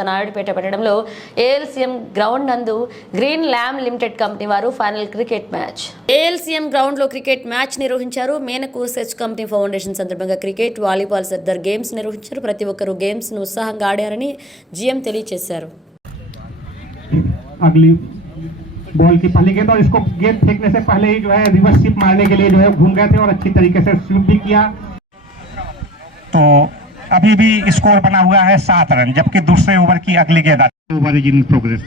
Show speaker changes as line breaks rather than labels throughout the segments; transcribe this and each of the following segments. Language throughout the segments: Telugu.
నాయుడుపేట పట్టణంలో ఏఎల్సీఎం గ్రౌండ్ నందు గ్రీన్ ల్యామ్ లిమిటెడ్ కంపెనీ వారు final cricket match ALCM ground లో క్రికెట్ మ్యాచ్ నిర్వహించారు మేనకు సెచ్ కంపెనీ ఫౌండేషన్ సందర్భంగా క్రికెట్ వాలీబాల్ సర్దార్ గేమ్స్ నిర్వహించారు ప్రతి ఒక్కరూ గేమ్స్ ను ఉత్సాహంగా ఆడారని జీఎం తెలియజేశారు
अगली बॉल की पहली गेंद और इसको गेंद फेंकने से पहले ही जो है रिवर्स स्विप मारने के लिए जो है घूम गए थे और अच्छी तरीके से स्विप भी किया तो अभी भी स्कोर बना हुआ है सात रन जबकि दूसरे ओवर की अगली गेंद over is in progress.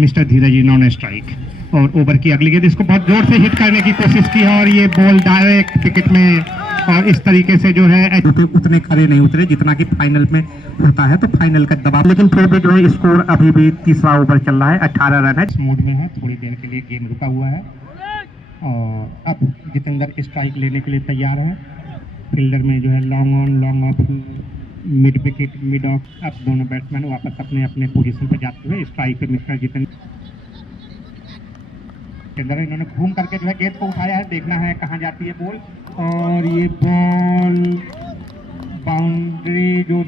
Mister Dheeraj ji non strike और ओवर की अगली गेंद इसको बहुत ज़ोर से हिट करने की कोशिश की है और ये बॉल डायरेक्ट विकेट में और इस तरीके से जो है उतने खड़े नहीं उतरे जितना कि फाइनल में होता है तो फाइनल का दबाव। लेकिन फिर भी जो है स्कोर अभी भी तीसरा ओवर चल रहा है अठारह रन है। मूड में है थोड़ी देर के लिए गेम रुका हुआ है। और अब जितेंद्र स्ट्राइक लेने के लिए तैयार है। फील्डर में जो है long on long off mid wicket mid off अब दोनों बैट्समैन वापस अपने अपने पोजीशन पर जाते हुए स्ट्राइक पे मिस्टर जितेंद्र। जितेंद्र, इन्होंने घूम करके जो है गेंद को उठाया है, देखना है कहाँ जाती है बॉल और ये बॉल बाउंड्री जो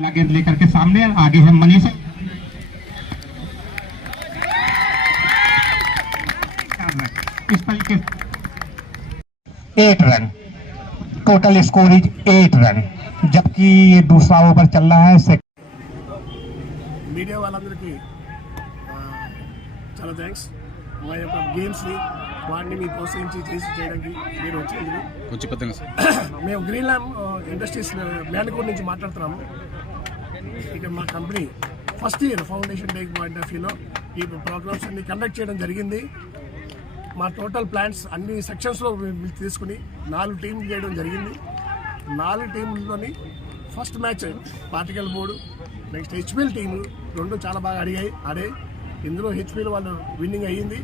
गेंद लेकर के सामने आगे है मनीष। इस तरीके eight run total score is eight run जबकि ये दूसरा ओवर चल रहा है सेकंड
మీడియా వాళ్ళందరికీ ఆ, చాలా థ్యాంక్స్ మా యొక్క గేమ్స్ని వాటిని మీ ప్రోత్సహించి చేసి చేయడానికి మీరు వచ్చింది
కొంచెం పెద్దగా సార్
మేము గ్రీన్ ల్యాండ్ ఇండస్ట్రీస్ మ్యాన్కూర్ నుంచి మాట్లాడుతున్నాము ఇక మా company first year foundation day point of వ్యూలో ఈ ప్రోగ్రామ్స్ అన్ని కండక్ట్ చేయడం జరిగింది మా టోటల్ ప్లాన్స్ అన్ని సెక్షన్స్లో తీసుకుని నాలుగు టీంలు చేయడం జరిగింది. నాలుగు టీంల్లోని first match particle board next HPL team రెండు చాలా బాగా అడిగాయి ఆడాయి ఇందులో హెచ్పిఎల్ వాళ్ళు విన్నింగ్ అయ్యింది.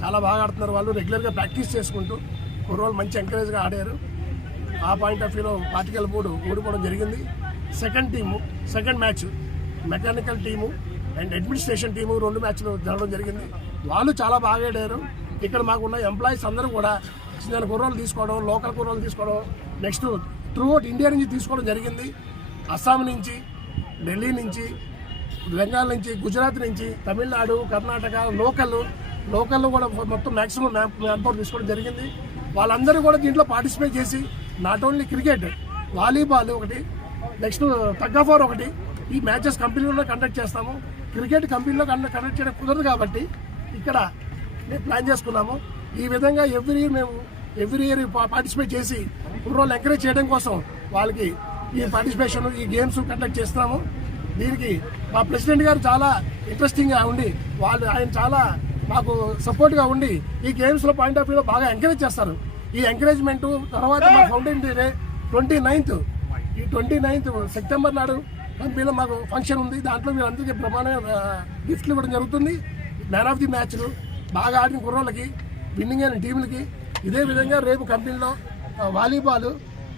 చాలా బాగా ఆడుతున్నారు వాళ్ళు రెగ్యులర్గా ప్రాక్టీస్ చేసుకుంటూ కుర్రోళ్ళు మంచి ఎంకరేజ్గా ఆడారు. ఆ పాయింట్ ఆఫ్ వ్యూలో పార్టికల్ బోర్డు ఓడిపోవడం జరిగింది. Second team second match mechanical team and administration team రెండు మ్యాచ్లు జరగడం జరిగింది. వాళ్ళు చాలా బాగా ఆడారు. ఇక్కడ మాకున్న ఎంప్లాయీస్ అందరూ కూడా చిన్న కుర్రోలు తీసుకోవడం లోకల్ కుర్రోలు తీసుకోవడం నెక్స్ట్ త్రూఅవుట్ ఇండియా నుంచి తీసుకోవడం జరిగింది. అస్సాం నుంచి ఢిల్లీ నుంచి బెంగాల్ నుంచి గుజరాత్ నుంచి తమిళనాడు కర్ణాటక లోకల్ లోకల్లో కూడా మొత్తం మ్యాక్సిమం మ్యాన్పవర్ తీసుకోవడం జరిగింది. వాళ్ళందరూ కూడా దీంట్లో పార్టిసిపేట్ చేసి నాట్ ఓన్లీ క్రికెట్ వాలీబాల్ ఒకటి నెక్స్ట్ తగ్గ ఫోర్ ఒకటి ఈ మ్యాచెస్ కంపెనీలో కండక్ట్ చేస్తాము. క్రికెట్ కంపెనీలో కండక్ట్ చేయడం కుదరదు కాబట్టి ఇక్కడ ప్లాన్ చేసుకున్నాము. ఈ విధంగా ఎవ్రీ ఇయర్ మేము ఎవ్రీ ఇయర్ పార్టిసిపేట్ చేసి కుర్రోళ్ళు ఎంకరేజ్ చేయడం కోసం వాళ్ళకి ఈ పార్టిసిపేషన్ ఈ గేమ్స్ కండక్ట్ చేస్తున్నాము. దీనికి మా ప్రెసిడెంట్ గారు చాలా ఇంట్రెస్టింగ్గా ఉండి వాళ్ళు ఆయన చాలా మాకు సపోర్ట్గా ఉండి ఈ గేమ్స్లో పాయింట్ ఆఫ్ వ్యూలో బాగా ఎంకరేజ్ చేస్తారు. ఈ ఎంకరేజ్మెంట్ తర్వాత మా ఫౌండేషన్ డే ట్వంటీ నైన్త్ ఈ ట్వంటీ నైన్త్ సెప్టెంబర్ నాడు కంపెనీలో మాకు ఫంక్షన్ ఉంది. దాంట్లో మీరు అందరికీ ప్రమాణమైన గిఫ్ట్లు ఇవ్వడం జరుగుతుంది. మ్యాన్ ఆఫ్ ది మ్యాచ్లు బాగా ఆడిన కుర్రోళ్ళకి విన్నింగ్ అయిన టీంలకి ఇదే విధంగా రేపు కంపెనీలో వాలీబాల్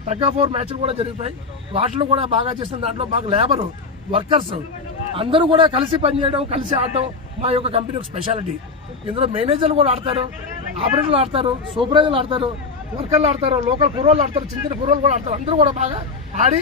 తగ్గ ఫోర్ మ్యాచ్లు కూడా జరుగుతాయి వాటిలో కూడా బాగా చేసిన దాంట్లో బాగా లేబరు వర్కర్స్ అందరూ కూడా కలిసి పనిచేయడం కలిసి ఆడడం మా యొక్క కంపెనీ ఒక స్పెషాలిటీ. ఇందులో మేనేజర్లు కూడా ఆడతారు ఆపరేటర్లు ఆడతారు సూపర్వైజర్లు ఆడతారు వర్కర్లు ఆడతారు లోకల్ కుర్రోళ్ళు ఆడతారు చిన్న చిన్న కుర్రోళ్ళు కూడా ఆడతారు. అందరూ కూడా బాగా ఆడి